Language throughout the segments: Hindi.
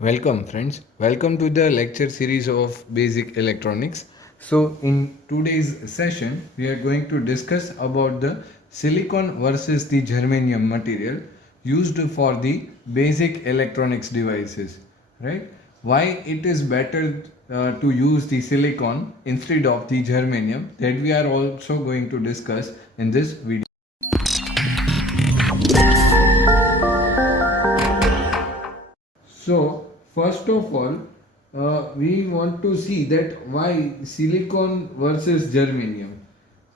Welcome, friends. Welcome to the lecture series of Basic Electronics. So, in today's session, we are going to discuss about the silicon versus the germanium material used for the basic electronics devices, right? Why it is better to use the silicon instead of the germanium, that we are also going to discuss in this video. So, first of all, we want to see that why silicon versus germanium.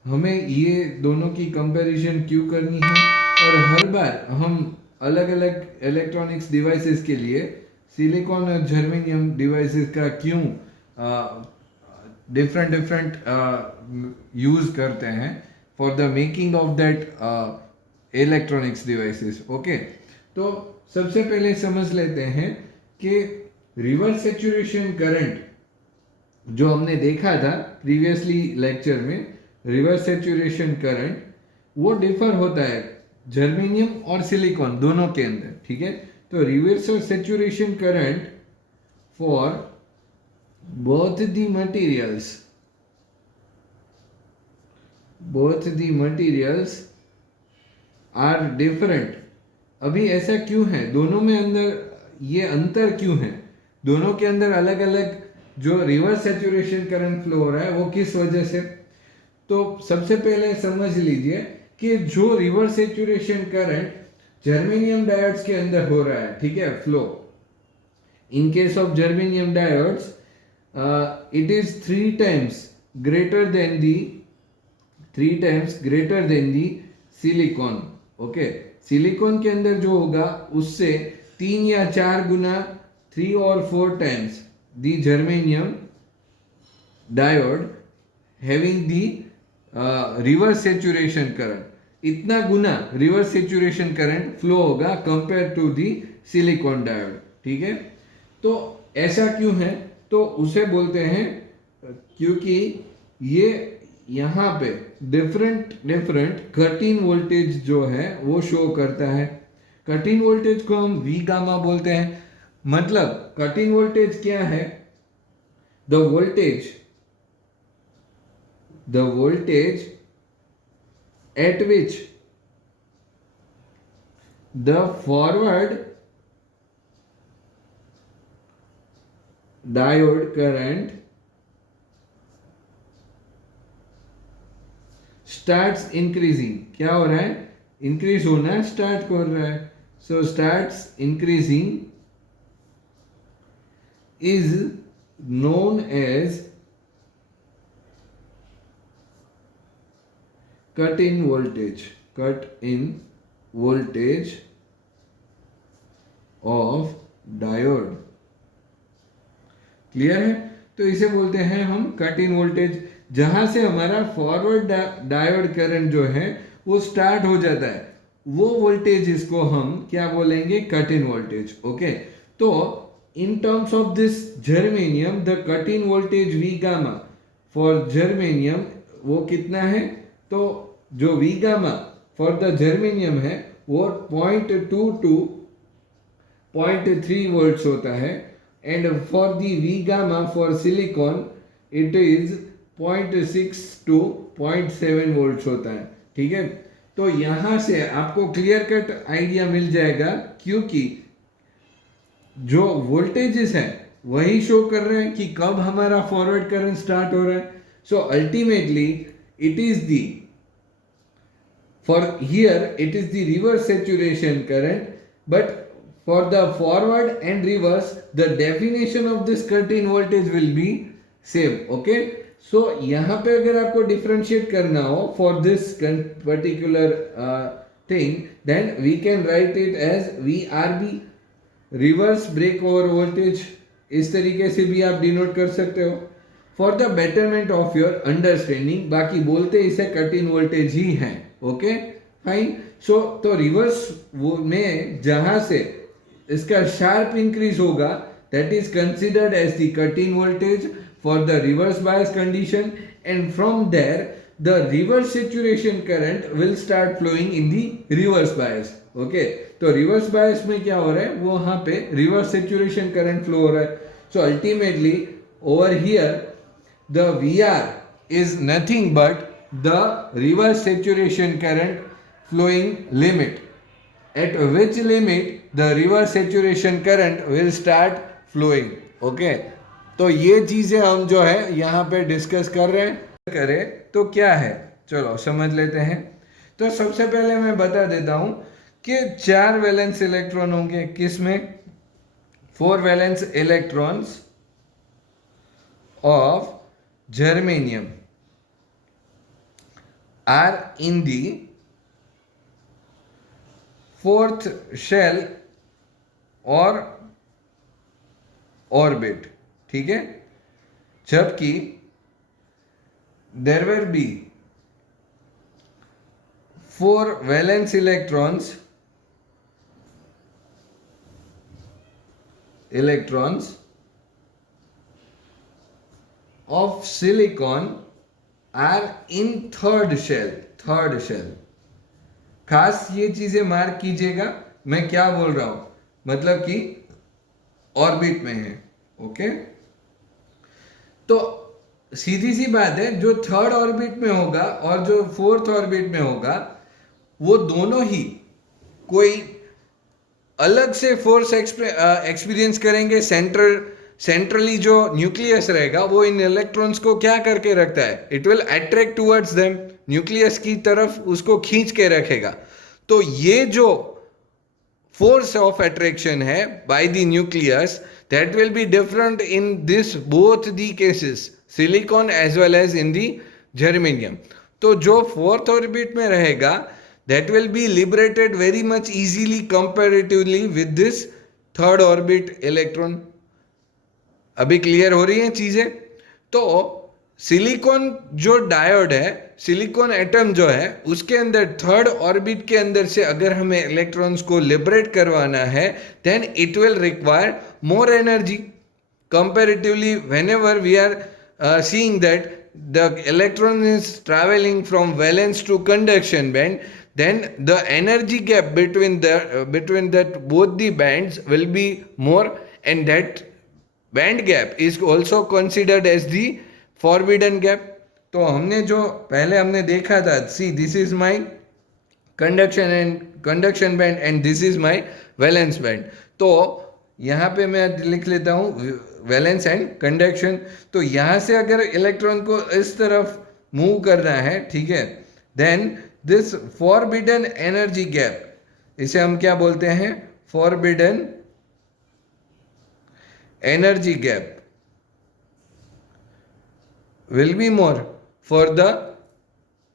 हमें ये दोनों की कंपैरिजन क्यों करनी है और हर बार हम अलग अलग इलेक्ट्रॉनिक्स डिवाइसेस के लिए सिलिकॉन और जर्मेनियम डिवाइसेस का क्यों डिफरेंट डिफरेंट यूज करते हैं for the making of that electronics devices. Okay, तो सबसे पहले समझ लेते हैं कि रिवर्स सैचुरेशन करंट जो हमने देखा था प्रीवियसली लेक्चर में, रिवर्स सैचुरेशन करंट वो डिफर होता है जर्मेनियम और सिलिकॉन दोनों के अंदर। ठीक है, तो reverse saturation current for both the materials are different. अभी ऐसा क्यों है, दोनों में अंदर ये अंतर क्यों है, दोनों के अंदर अलग अलग जो रिवर्स सैचुरेशन करंट फ्लो हो रहा है वो किस वजह से। तो सबसे पहले समझ लीजिए कि जो reverse saturation current germanium diodes के अंदर हो रहा है, ठीक है, flow in case of germanium diodes it is three times greater than the silicon. Okay, silicon के अंदर जो होगा उससे 3 या 4 गुना, 3 और 4 times the germanium diode having the reverse saturation current, इतना गुना रिवर्स सेचुरेशन करंट फ्लो होगा compare to the silicon diode. ठीक है, तो ऐसा क्यों है, तो उसे बोलते हैं क्योंकि ये यहाँ पे डिफरेंट कट इन वोल्टेज जो है वो शो करता है। कट इन वोल्टेज को हम वी गामा बोलते हैं। मतलब कट इन वोल्टेज क्या है, the voltage at which the forward diode current starts increasing. क्या हो रहा है, इंक्रीज होना स्टार्ट कर रहा है। So starts increasing is known as cut in voltage of diode. Clear है, तो इसे बोलते हैं हम कट इन वोल्टेज, जहां से हमारा फॉरवर्ड डायोड करंट जो है वो स्टार्ट हो जाता है, वो वोल्टेज इसको हम क्या बोलेंगे, कट इन वोल्टेज। ओके, तो in terms of this germanium the cut in voltage V gamma for germanium वो कितना है, तो जो V gamma for the germanium है वो 0.2 to 0.3 वोल्ट्स होता है, and for the V gamma for silicon it is 0.6 to 0.7 volts होता है। ठीक है, तो यहां से आपको क्लियर कट आइडिया मिल जाएगा क्योंकि जो वोल्टेजेस है वही शो कर रहे हैं कि कब हमारा फॉरवर्ड करंट स्टार्ट हो रहा है। So ultimately it is the for here it is the reverse saturation current, but for the forward and reverse the definition of this cut in voltage will be same. Okay, so यहाँ पे अगर आपको differentiate करना हो for this particular thing, then we can write it as VRB, reverse breakover voltage। इस तरीके से भी आप डिनोट कर सकते हो for the betterment of your understanding. बाकी बोलते इसे कट इन वोल्टेज ही है। ओके फाइन, सो तो रिवर्स में जहां से इसका शार्प इंक्रीज होगा that is considered as the cut in voltage for the reverse bias condition, and from there the reverse saturation current will start flowing in the reverse bias. Okay, तो रिवर्स बायस में क्या हो रहा है, वो वहां पे रिवर्स सेचुरेशन करंट फ्लो हो रहा है. So ultimately over here the VR is nothing but the reverse saturation current flowing limit, at which limit the reverse saturation current will start flowing. Okay, तो ये चीजें हम जो है यहाँ पे डिस्कस कर रहे हैं. करें तो क्या है, चलो समझ लेते हैं. तो सबसे पहले मैं बता देता हूं कि 4 वैलेंस इलेक्ट्रॉन होंगे. किसमें? 4 valence electrons of germanium are in the fourth shell or orbit. ठीक है, जबकि there will be 4 valence electrons of silicon are in third shell. खास ये चीजें मार्क कीजिएगा, मैं क्या बोल रहा हूं, मतलब कि ऑर्बिट में है. ओके, तो सीधी सी बात है, जो थर्ड ऑर्बिट में होगा और जो फोर्थ ऑर्बिट में होगा, वो दोनों ही कोई अलग से फोर्स एक्सपीरियंस करेंगे. सेंट्रली जो न्यूक्लियस रहेगा वो इन इलेक्ट्रॉन्स को क्या करके रखता है, it will attract towards them, nucleus की तरफ उसको खींच के रखेगा. तो ये जो force of attraction है by the nucleus, that will be different in this both the cases, silicon as well as in the germanium. तो जो फोर्थ ऑर्बिट में रहेगा, that will be liberated very much easily comparatively with this third orbit electron. अभी क्लियर हो रही हैं चीजें? तो सिलिकॉन जो डायोड है, सिलिकॉन एटम जो है, उसके अंदर थर्ड ऑर्बिट के अंदर से अगर हमें इलेक्ट्रॉन्स को लिबरेट करवाना है, then it will require more energy comparatively. Whenever we are seeing that the electron is traveling from valence to conduction band, then the energy gap between that both the bands will be more, and that band gap is also considered as the forbidden gap. तो हमने जो पहले हमने देखा था, see this is my conduction band and this is my valence band. तो यहाँ पे मैं लिख लेता हूँ वैलेंस एंड कंडक्शन. तो यहाँ से अगर इलेक्ट्रॉन को इस तरफ मूव करना है, ठीक है, then this forbidden energy gap, इसे हम क्या बोलते हैं, forbidden energy gap will be more for the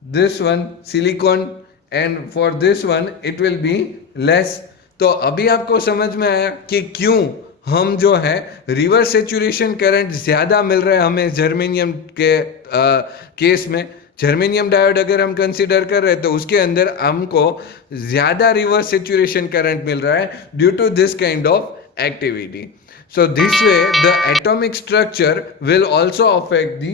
this one silicon, and for this one it will be less. तो अभी आपको समझ में आया कि क्यों हम जो है रिवर्स सेचुरेशन करंट ज्यादा मिल रहा है हमें जर्मेनियम के केस में. जर्मेनियम डायोड अगर हम कंसीडर कर रहे हैं तो उसके अंदर हमको ज्यादा रिवर्स सेचुरेशन करंट मिल रहा है due to this kind of activity. So this way the atomic structure will also affect the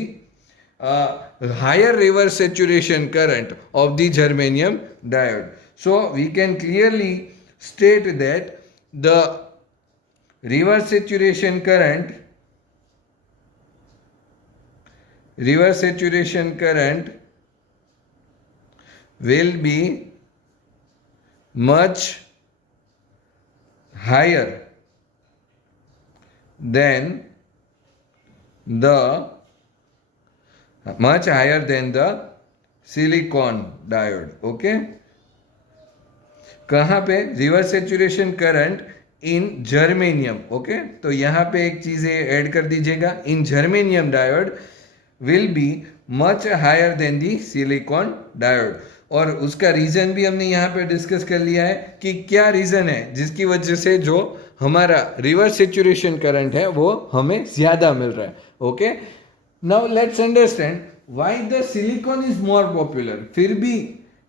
higher reverse saturation current of the germanium diode. So we can clearly state that the reverse saturation current will be much higher than the silicon diode. Okay, कहाँ पे, reverse saturation current in germanium. Okay, तो यहाँ पे एक चीज ऐड कर दीजिएगा, in germanium diode will be much higher than the silicon diode. और उसका रीजन भी हमने यहाँ पे डिस्कस कर लिया है कि क्या रीजन है जिसकी वजह से जो हमारा रिवर्स सेचुरेशन करंट है वो हमें ज्यादा मिल रहा है. Okay, now let's understand why the silicon is more popular. फिर भी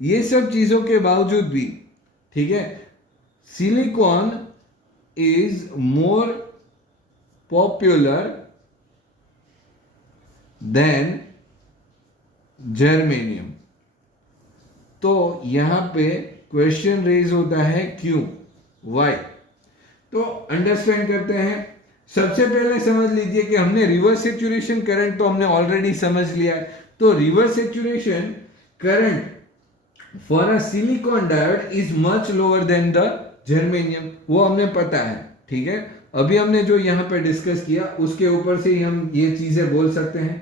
ये सब चीजों के बावजूद भी, ठीक है, silicon is more popular than germanium. तो यहां पे क्वेश्चन रेज होता है क्यों, वाई। तो अंडरस्टैंड करते हैं। सबसे पहले समझ लीजिए कि हमने रिवर्स सैचुरेशन करंट तो हमने ऑलरेडी समझ लिया है। तो reverse saturation current for a silicon diode is much lower than the germanium, वो हमें पता है, ठीक है। अभी हमने जो यहाँ पे डिस्कस किया उसके ऊपर से ही हम ये चीजें बोल सकते हैं।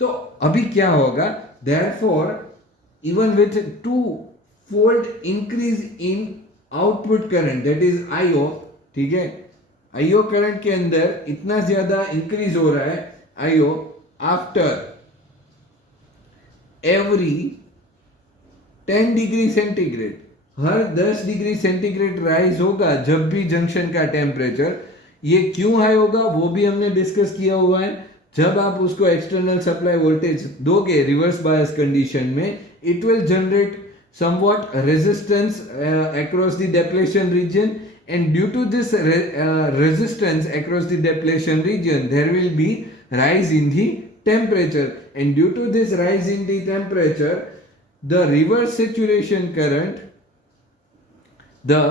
तो अभी क्या होगा, therefore even with to fold increase in output current that is IO, ठीक है, आईओ करंट के अंदर इतना ज्यादा इंक्रीज हो रहा है I O after every 10 degree centigrade, हर 10 डिग्री सेंटीग्रेड राइज होगा जब भी जंक्शन का टेम्परेचर। ये क्यों हाई होगा वो भी हमने डिस्कस किया हुआ है। जब आप उसको एक्सटर्नल सप्लाई वोल्टेज दोगे रिवर्स बायस कंडीशन में, it will generate somewhat resistance across the depletion region, and due to this resistance across the depletion region there will be rise in the temperature, and due to this rise in the temperature the reverse saturation current, the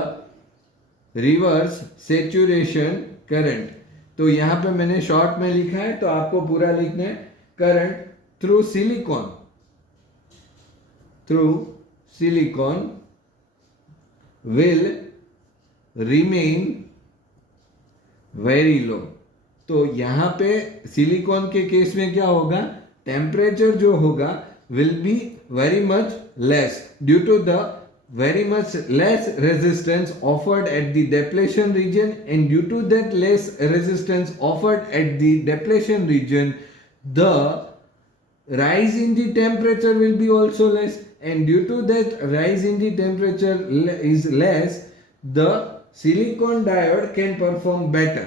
reverse saturation current, तो यहां पे मैंने शॉर्ट में लिखा है तो आपको पूरा लिखना है, current through silicon, through silicon will remain very low। तो यहां पे सिलिकॉन के केस में क्या होगा, टेम्परेचर जो होगा will be very much less due to the very much less resistance offered at the depletion region, and due to that less resistance offered at the depletion region the rise in the temperature will be also less, and due to that rise in the temperature is less, the silicon diode can perform better।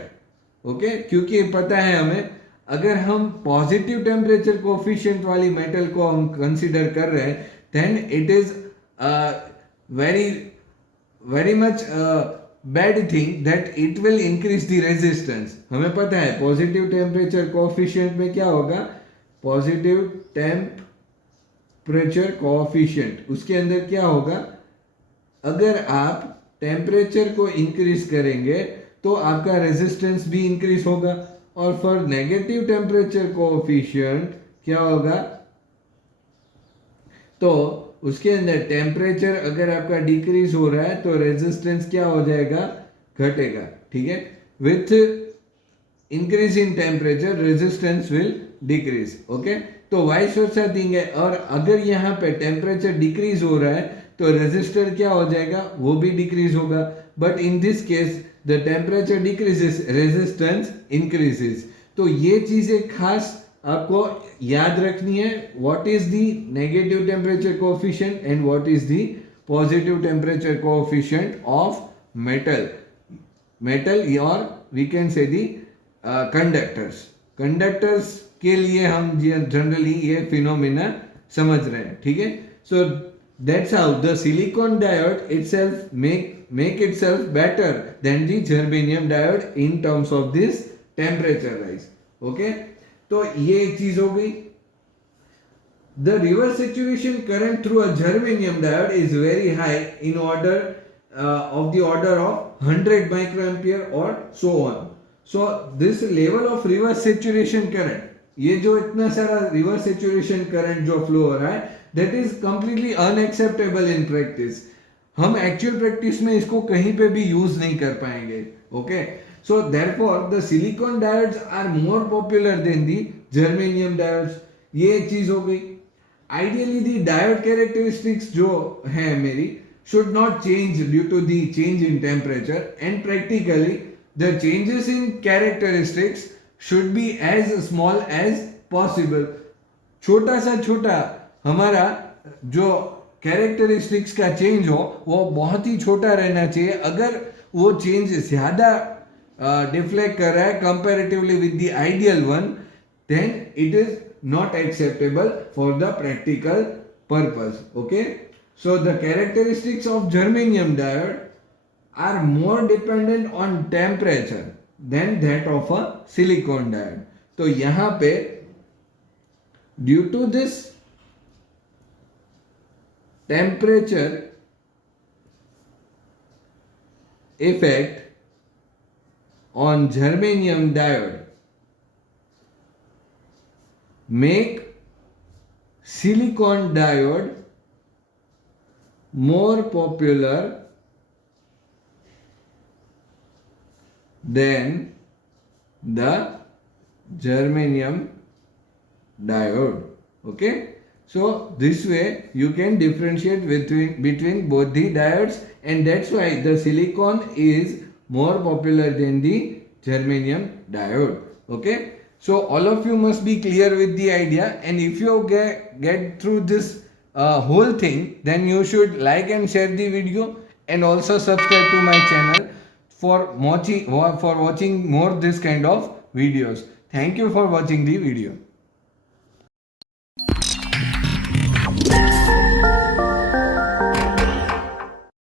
Okay क्योंकि पता है हमें, अगर हम पॉजिटिव टेम्परेचर कोफिशिएंट वाली मेटल को हम कंसीडर कर रहे हैं then it is very very much bad thing that it will increase the resistance. हमें पता है पॉजिटिव टेम्परेचर कोफिशिएंट में क्या होगा, पॉजिटिव टेम्परेचर कोएफिशिएंट, उसके अंदर क्या होगा, अगर आप टेम्परेचर को इंक्रीज करेंगे तो आपका रेजिस्टेंस भी इंक्रीज होगा, और फॉर नेगेटिव टेम्परेचर कोएफिशिएंट क्या होगा, तो उसके अंदर टेम्परेचर अगर आपका डिक्रीज हो रहा है तो रेजिस्टेंस क्या हो जाएगा, घटेगा, ठीक है। With increase in temperature resistance will decrease, okay. तो वाइस वर्सा थिंग है, और अगर यहाँ पे टेम्परेचर डिक्रीज हो रहा है तो रेजिस्टर क्या हो जाएगा, वो भी डिक्रीज होगा, but in this case the temperature decreases resistance increases. तो ये चीजें खास आपको याद रखनी है, what is the negative temperature coefficient and what is the positive temperature coefficient of metal और we can say the conductors के लिए हम जनरली ये फिनोमिना समझ रहे हैं, ठीक है। So that's how the silicon diode itself make itself better than the germanium diode in terms of this temperature rise, okay। तो ये एक चीज हो गई। The reverse saturation current through a germanium diode is very high in order of the order of 100 microampere or so on। So this level of reverse saturation current, ये जो इतना सारा reverse saturation current जो flow हो रहा है, that is completely unacceptable in practice। हम एक्चुअल प्रैक्टिस में इसको कहीं पे भी यूज नहीं कर पाएंगे, okay. So therefore the silicon diodes are more popular than the germanium diodes, ये एक चीज हो गई। आइडियली दी डायोड कैरेक्टरिस्टिक्स जो है मेरी should not change due to the change in temperature, and practically the changes in characteristics should be as small as possible। छोटा सा छोटा हमारा जो कैरेक्टरिस्टिक्स का चेंज हो वो बहुत ही छोटा रहना चाहिए। अगर वो चेंज ज्यादा डिफ्लेक्ट कर रहा है comparatively with the ideal one, then it is not acceptable for the practical purpose, okay. So the characteristics of germanium diode are more dependent on temperature than that of a silicon diode. तो यहां पे due to this temperature effect on germanium diode make silicon diode more popular than the germanium diode. Okay, so this way you can differentiate between both the diodes, and that's why the silicon is more popular than the germanium diode. Okay, so all of you must be clear with the idea, and if you get through this whole thing, then you should like and share the video, and also subscribe to my channel for watching more this kind of videos. Thank you for watching the video.